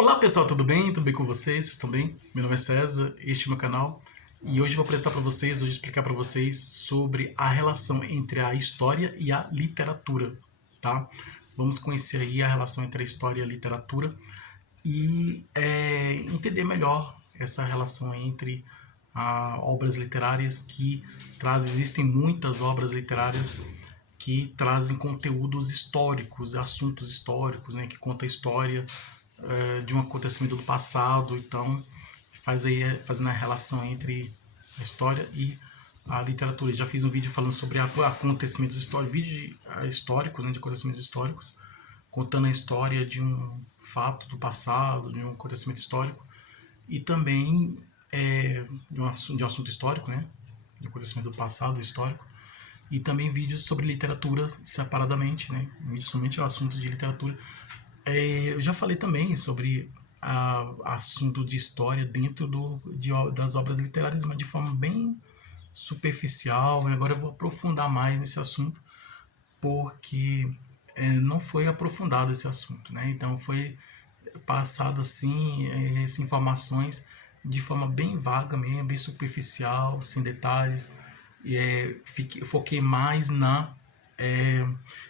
Olá pessoal, tudo bem? Tudo bem com vocês? Vocês estão bem? Meu nome é César, este é o meu canal e hoje eu vou apresentar para vocês, hoje explicar para vocês sobre a relação entre a história e a literatura, tá? Vamos conhecer aí a relação entre a história e a literatura e entender melhor essa relação entre obras literárias que existem muitas obras literárias que trazem conteúdos históricos, assuntos históricos, né, que conta a história de um acontecimento do passado, então fazendo a relação entre a história e a literatura. Eu já fiz um vídeo falando sobre acontecimentos históricos, históricos, né, de acontecimentos históricos, contando a história de um fato do passado, de um acontecimento histórico, e também de um assunto histórico, né, de um acontecimento do passado histórico, e também vídeos sobre literatura separadamente, né, somente o assunto de literatura. Eu já falei também sobre assunto de história dentro das obras literárias, mas de forma bem superficial. Agora eu vou aprofundar mais nesse assunto, porque não foi aprofundado esse assunto, né? Então foi passado assim, essas informações de forma bem vaga mesmo, bem superficial, sem detalhes. Foquei mais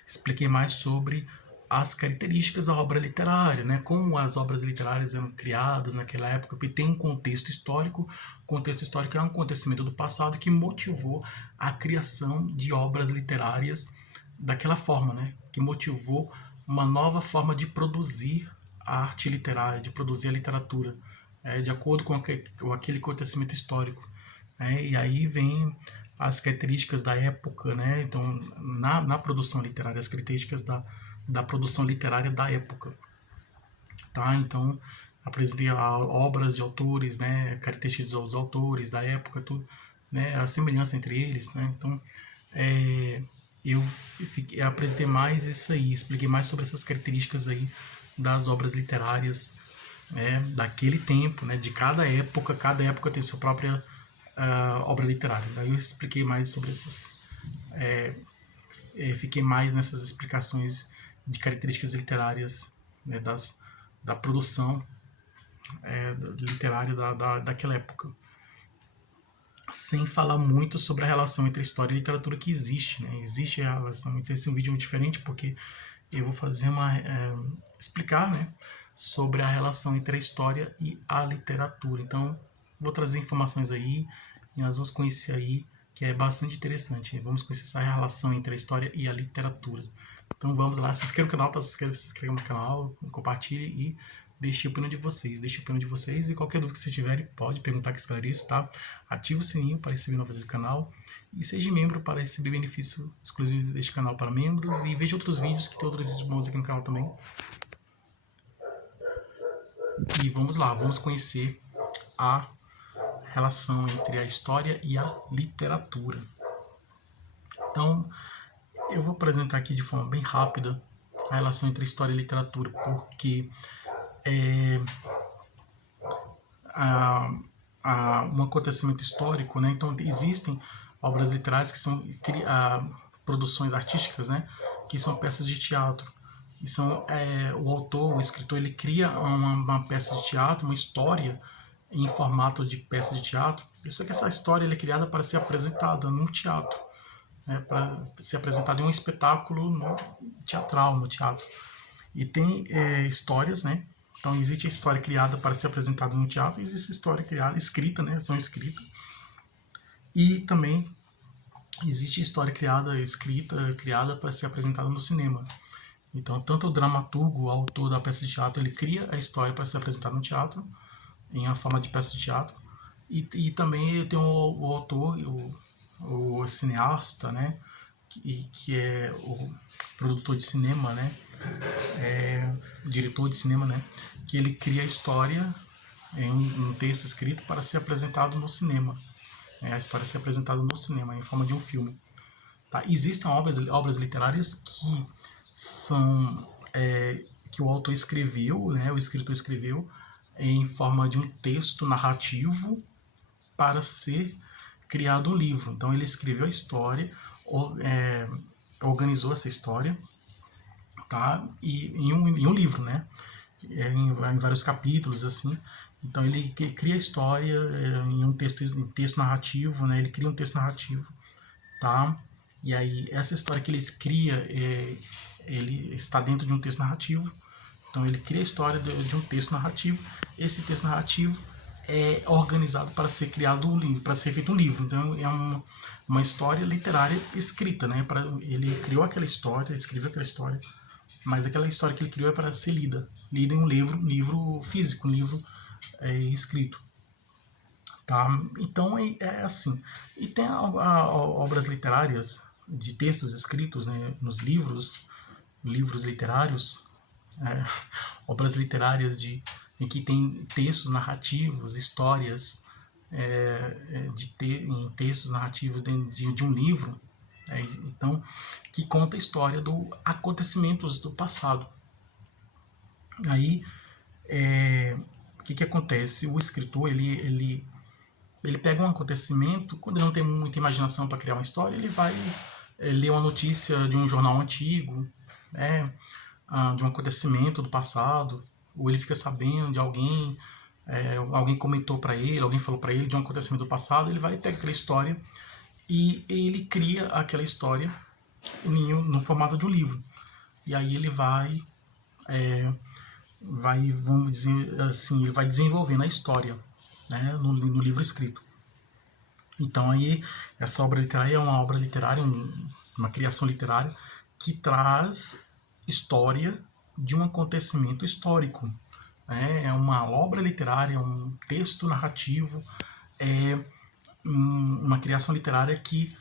expliquei mais sobre as características da obra literária, né? Como as obras literárias eram criadas naquela época, porque tem um contexto histórico. O contexto histórico é um acontecimento do passado que motivou a criação de obras literárias daquela forma, né? Que motivou uma nova forma de produzir a arte literária, de produzir a literatura, de acordo com aquele acontecimento histórico. E aí vem as características da época, né? Então, na produção literária, as características da produção literária da época, tá? Então, apresentei obras de autores, né? Características dos autores da época, tudo, né? A semelhança entre eles, né? Então, eu apresentei mais isso aí, expliquei mais sobre essas características aí das obras literárias, né? Daquele tempo, né? De cada época tem sua própria obra literária. Daí eu expliquei mais sobre essas, fiquei mais nessas explicações de características literárias, né, da produção literária daquela época, sem falar muito sobre a relação entre história e literatura que existe, né? Existe a relação. Esse é um vídeo diferente porque eu vou fazer explicar, né, sobre a relação entre a história e a literatura. Então, vou trazer informações aí e nós vamos conhecer aí, que é bastante interessante. Vamos conhecer essa relação entre a história e a literatura. Então vamos lá, se inscreva no canal, tá? Se inscreva no canal, compartilhe e deixe a opinião de vocês. Deixe a opinião de vocês e qualquer dúvida que vocês tiverem, pode perguntar que esclareço, tá? Ative o sininho para receber novidades do canal e seja membro para receber benefício exclusivo deste canal para membros e veja outros vídeos, que tem outros vídeos bons aqui no canal também. E vamos lá, vamos conhecer a relação entre a história e a literatura. Então, eu vou apresentar aqui de forma bem rápida a relação entre história e literatura, porque um acontecimento histórico, né? Então existem obras literárias que são produções artísticas, né? Que são peças de teatro. E são, o autor, o escritor, ele cria uma peça de teatro, uma história em formato de peça de teatro. Isso é que essa história é criada para ser apresentada num teatro, para ser apresentada em um espetáculo teatral, no teatro. E tem histórias, né? Então existe a história criada para ser apresentada no teatro, e existe a história criada, escrita, né? São escritas. E também existe a história criada para ser apresentada no cinema. Então, tanto o dramaturgo, o autor da peça de teatro, ele cria a história para ser apresentada no teatro, em uma forma de peça de teatro. E também tem o autor, o cineasta, né? Que é o produtor de cinema, né? Diretor de cinema, né? Que ele cria a história em um texto escrito para ser apresentado no cinema. A história ser apresentada no cinema, em forma de um filme. Tá? Existem obras literárias que são que o autor escreveu, né? O escritor escreveu em forma de um texto narrativo para ser criado um livro. Então ele escreveu a história, organizou essa história, tá? E em um livro, né? em vários capítulos, assim. Então ele cria a história em um texto narrativo, né? Ele cria um texto narrativo, tá? E aí essa história que ele cria, ele está dentro de um texto narrativo. Então ele cria a história de um texto narrativo. Esse texto narrativo é organizado para ser criado um livro, para ser feito um livro. Então é uma história literária escrita, né? Ele criou aquela história, escreveu aquela história, mas aquela história que ele criou é para ser lida em um livro físico, um livro escrito. Tá? Então é assim. E tem obras literárias de textos escritos, né, nos livros literários, obras literárias em que tem textos narrativos, histórias em textos narrativos de um livro, então, que conta a história dos acontecimentos do passado. Aí, o que acontece? O escritor, ele pega um acontecimento, quando ele não tem muita imaginação para criar uma história, ele vai ler uma notícia de um jornal antigo, né, de um acontecimento do passado, ou ele fica sabendo de alguém, alguém comentou para ele, alguém falou para ele de um acontecimento do passado, ele vai pegar aquela história e ele cria aquela história no formato de um livro. E aí ele vamos dizer assim, ele vai desenvolvendo a história, né, no livro escrito. Então aí essa obra literária é uma obra literária, uma criação literária que traz história de um acontecimento histórico. É uma obra literária, um texto narrativo, uma criação literária que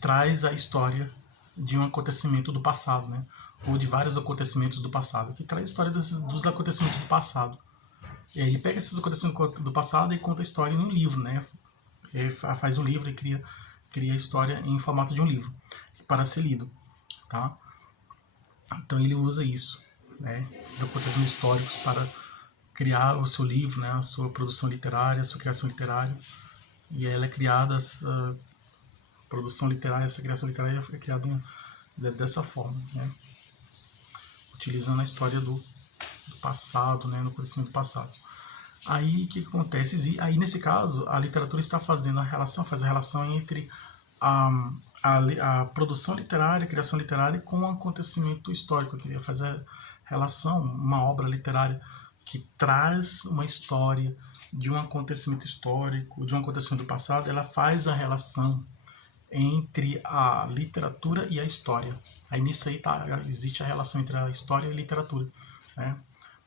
traz a história de um acontecimento do passado, né? Ou de vários acontecimentos do passado, que traz a história dos acontecimentos do passado. E aí ele pega esses acontecimentos do passado e conta a história em um livro, né? Ele faz um livro e cria a história em formato de um livro para ser lido, tá? Então ele usa isso, né? Esses acontecimentos históricos para criar o seu livro, né? A sua produção literária, a sua criação literária. E ela é criada, essa produção literária, essa criação literária foi criada dessa forma, né? Utilizando a história do passado, né? No conhecimento do passado. Aí o que acontece? Aí nesse caso a literatura está fazendo faz a relação entre a produção literária, a criação literária com o acontecimento histórico, que faz a relação, uma obra literária que traz uma história de um acontecimento histórico, de um acontecimento do passado, ela faz a relação entre a literatura e a história. Aí nisso aí existe a relação entre a história e a literatura, né?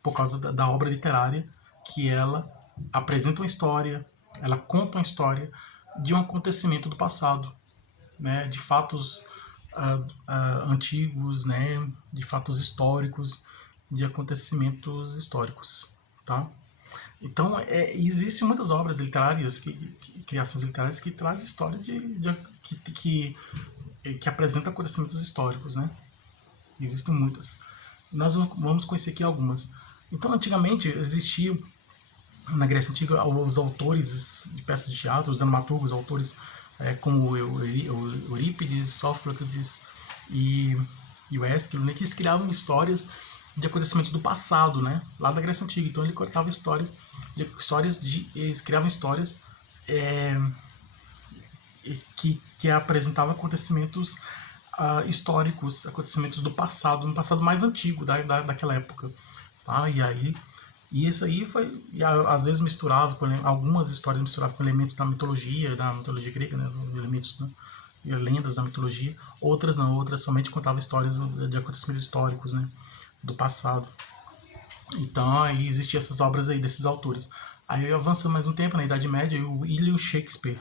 Por causa da obra literária, que ela apresenta uma história, ela conta uma história de um acontecimento do passado, né? De fatos antigos, né? De fatos históricos, de acontecimentos históricos, tá? Então, existem muitas obras literárias, criações literárias que trazem histórias que apresentam acontecimentos históricos, né? Existem muitas. Nós vamos conhecer aqui algumas. Então, antigamente, existiam, na Grécia Antiga, os autores de peças de teatro, os dramaturgos, autores como Eurípides, Sófocles e o Ésquilo, né, que eles criavam histórias de acontecimentos do passado, né, lá da Grécia Antiga. Então ele contava eles criavam histórias que apresentavam acontecimentos históricos, acontecimentos do passado, no passado mais antigo daquela época, tá? E isso aí às vezes misturava algumas histórias misturavam com elementos da mitologia grega, né, elementos, né, lendas da mitologia. Outras não, outras somente contavam histórias de acontecimentos históricos, né, do passado. Então aí existiam essas obras aí desses autores. Aí avança mais um tempo, na Idade Média, o William Shakespeare,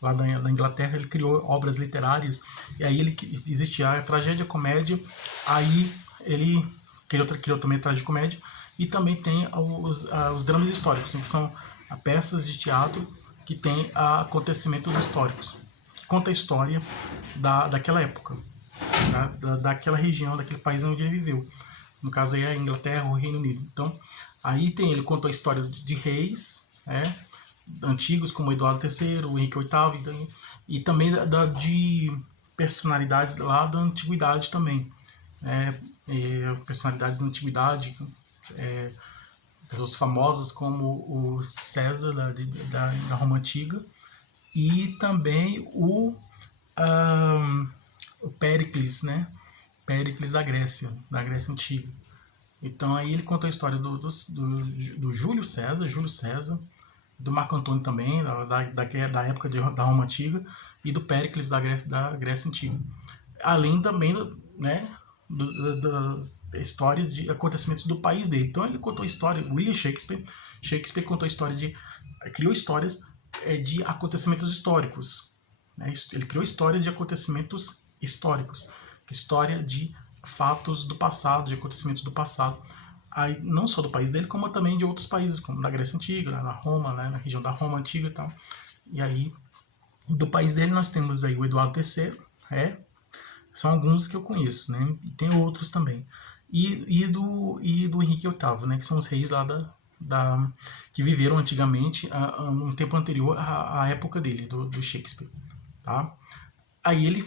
lá da Inglaterra, ele criou obras literárias, e aí existia a tragédia, a comédia, aí ele criou também a tragicomédia, e também tem os dramas históricos, que são peças de teatro que tem acontecimentos históricos, que conta a história daquela época, daquela região, daquele país onde ele viveu. No caso aí é a Inglaterra, o Reino Unido. Então, aí ele contou a história de reis, antigos, como Eduardo III, o Henrique VIII, e também de personalidades lá da antiguidade também. Personalidades da antiguidade, pessoas famosas como o César da Roma Antiga e também o Péricles, né? Péricles da Grécia Antiga. Então aí ele conta a história do Júlio César, do Marco Antônio também, da época da Roma Antiga, e do Péricles da Grécia Antiga. Além também, né, histórias de acontecimentos do país dele. Então ele contou história, William Shakespeare contou criou histórias de acontecimentos históricos. Né? Ele criou histórias de acontecimentos históricos, história de fatos do passado, de acontecimentos do passado. Aí, não só do país dele, como também de outros países, como na Grécia Antiga, na Roma, né, na região da Roma Antiga e tal. E aí, do país dele nós temos aí o Eduardo III, são alguns que eu conheço, né, e tem outros também. E do Henrique VIII, né, que são os reis lá que viveram antigamente, um tempo anterior à época dele, do Shakespeare, tá? Aí ele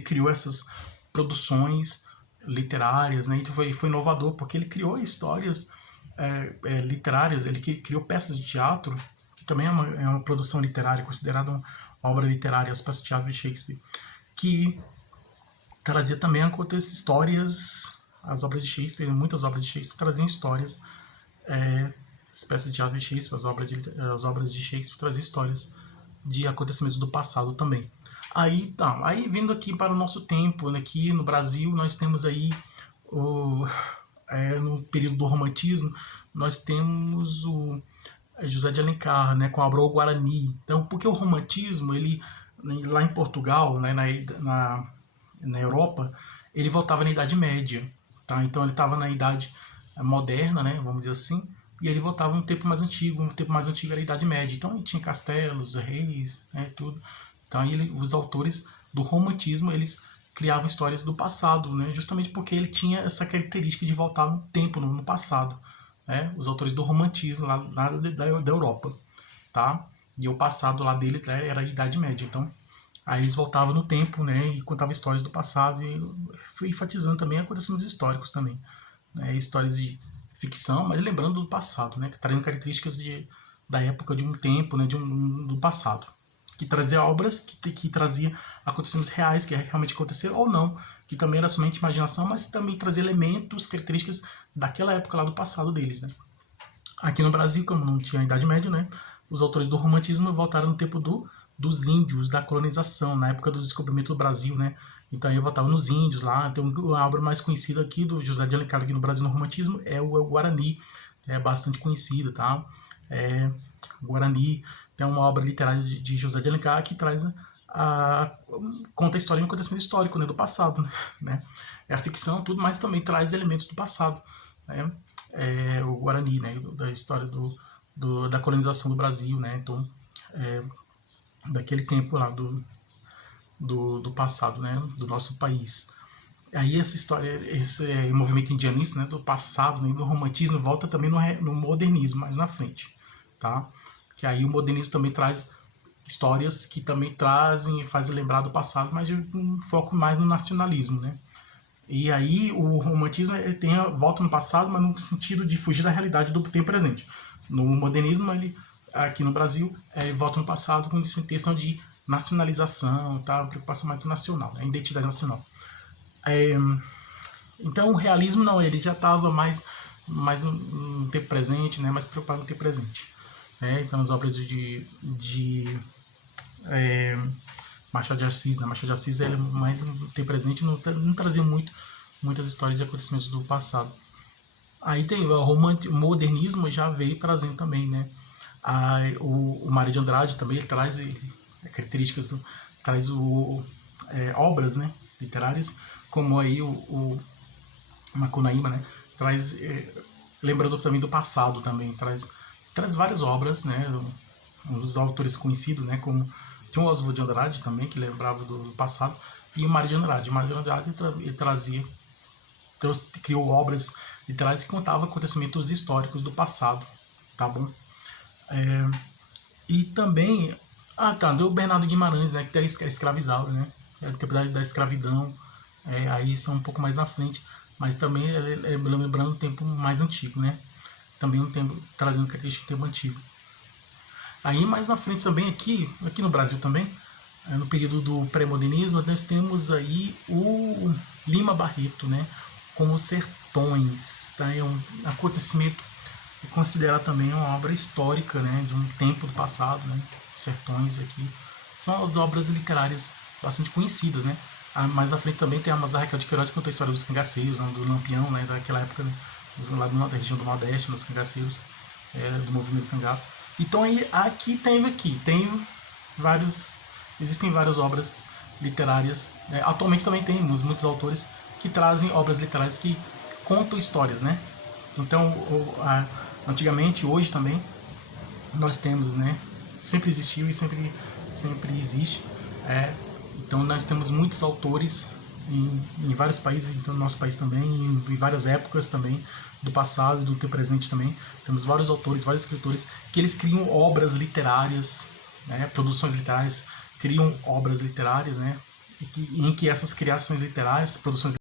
criou essas produções literárias, né? Então foi inovador, porque ele criou histórias literárias, ele criou peças de teatro, que também é uma produção literária, considerada uma obra literária, as peças de teatro de Shakespeare, que trazia também histórias, as obras de Shakespeare, muitas obras de Shakespeare traziam histórias, as peças de teatro de Shakespeare, as obras de Shakespeare traziam histórias de acontecimentos do passado também. Aí vindo aqui para o nosso tempo, né, aqui no Brasil nós temos aí no período do romantismo, nós temos o José de Alencar, né, com a obra O Guarani. Então, porque o romantismo, ele lá em Portugal, né, na Europa, ele voltava na Idade Média, tá? Então ele estava na Idade Moderna, né, vamos dizer assim, e ele voltava um tempo mais antigo era a Idade Média. Então ele tinha castelos, reis, né, tudo. Então os autores do romantismo, eles criavam histórias do passado, né, justamente porque ele tinha essa característica de voltar no tempo, no passado. Né, os autores do romantismo lá da Europa, tá? E o passado lá deles, né, era a Idade Média. Então aí eles voltavam no tempo, né, e contavam histórias do passado, e foi enfatizando também acontecimentos históricos também, né, histórias de ficção, mas lembrando do passado, né, trazendo características da época, de um tempo, né, do passado, que trazia obras que trazia acontecimentos reais, que realmente aconteceram ou não, que também era somente imaginação, mas também trazia elementos, características daquela época lá do passado deles, né. Aqui no Brasil, como não tinha a Idade Média, né, os autores do romantismo voltaram no tempo dos índios, da colonização, na época do descobrimento do Brasil, né? Então eu voltava nos índios lá. Então a obra mais conhecida aqui do José de Alencar aqui no Brasil no romantismo é o Guarani, é bastante conhecida, tá? O Guarani tem uma obra literária de José de Alencar que traz conta a história de um acontecimento histórico, né, do passado, né? É a ficção, tudo, mas também traz elementos do passado, né? O Guarani, né, da história da colonização do Brasil, né? Então daquele tempo lá do passado, né, do nosso país. Aí essa história, esse movimento indianista, né, do passado, né, do romantismo, volta também no modernismo, mais na frente, tá? Que aí o modernismo também traz histórias que também trazem e fazem lembrar do passado, mas de um foco mais no nacionalismo, né? E aí o romantismo volta no passado, mas no sentido de fugir da realidade do tempo presente. No modernismo, ele aqui no Brasil, volta no passado com essa intenção de nacionalização, tá? Preocupação mais do nacional, né? Identidade nacional. Então o realismo não, ele já estava mais no tempo presente, né? Mais preocupado no tempo presente. Então as obras de Machado de Assis, né? Machado de Assis é mais no tempo presente, não trazia muitas histórias de acontecimentos do passado. Aí tem o modernismo já veio trazendo também, né? O Mário de Andrade também ele traz características, traz obras, né, literárias, como aí o Macunaíma, né, traz, lembrando também do passado também, traz várias obras, né, um dos autores conhecidos, né, como tinha o Oswald de Andrade também, que lembrava do passado, e o Mário de Andrade. O Mário de Andrade ele criou obras literárias que contavam acontecimentos históricos do passado, tá bom? E também do Bernardo Guimarães, né, que é escravizado, né, é o tempo da escravidão, aí são um pouco mais na frente, mas também é lembrando um tempo mais antigo, né? Também um tempo trazendo característica de tempo antigo. Aí mais na frente também aqui no Brasil também, no período do pré-modernismo, nós temos aí o Lima Barreto, né? Com os Sertões, tá? É um acontecimento considerado também uma obra histórica, né? De um tempo do passado, né? Os Sertões aqui são as obras literárias bastante conhecidas, né? Mais à frente também tem a Raquel de Queiroz que conta a história dos cangaceiros, né? Do Lampião, né? Daquela época, né? Lá da região do Nordeste, dos cangaceiros, do movimento cangaço. Então aí aqui tem vários, existem várias obras literárias. Atualmente também temos muitos autores que trazem obras literárias que contam histórias, né? Então antigamente, hoje também nós temos, né? Sempre existiu e sempre existe. Então nós temos muitos autores em vários países, então no nosso país também, em várias épocas também, do passado e do tempo presente também. Temos vários autores, vários escritores, que eles criam obras literárias, né, produções literárias, criam obras literárias, né, em que essas criações literárias, produções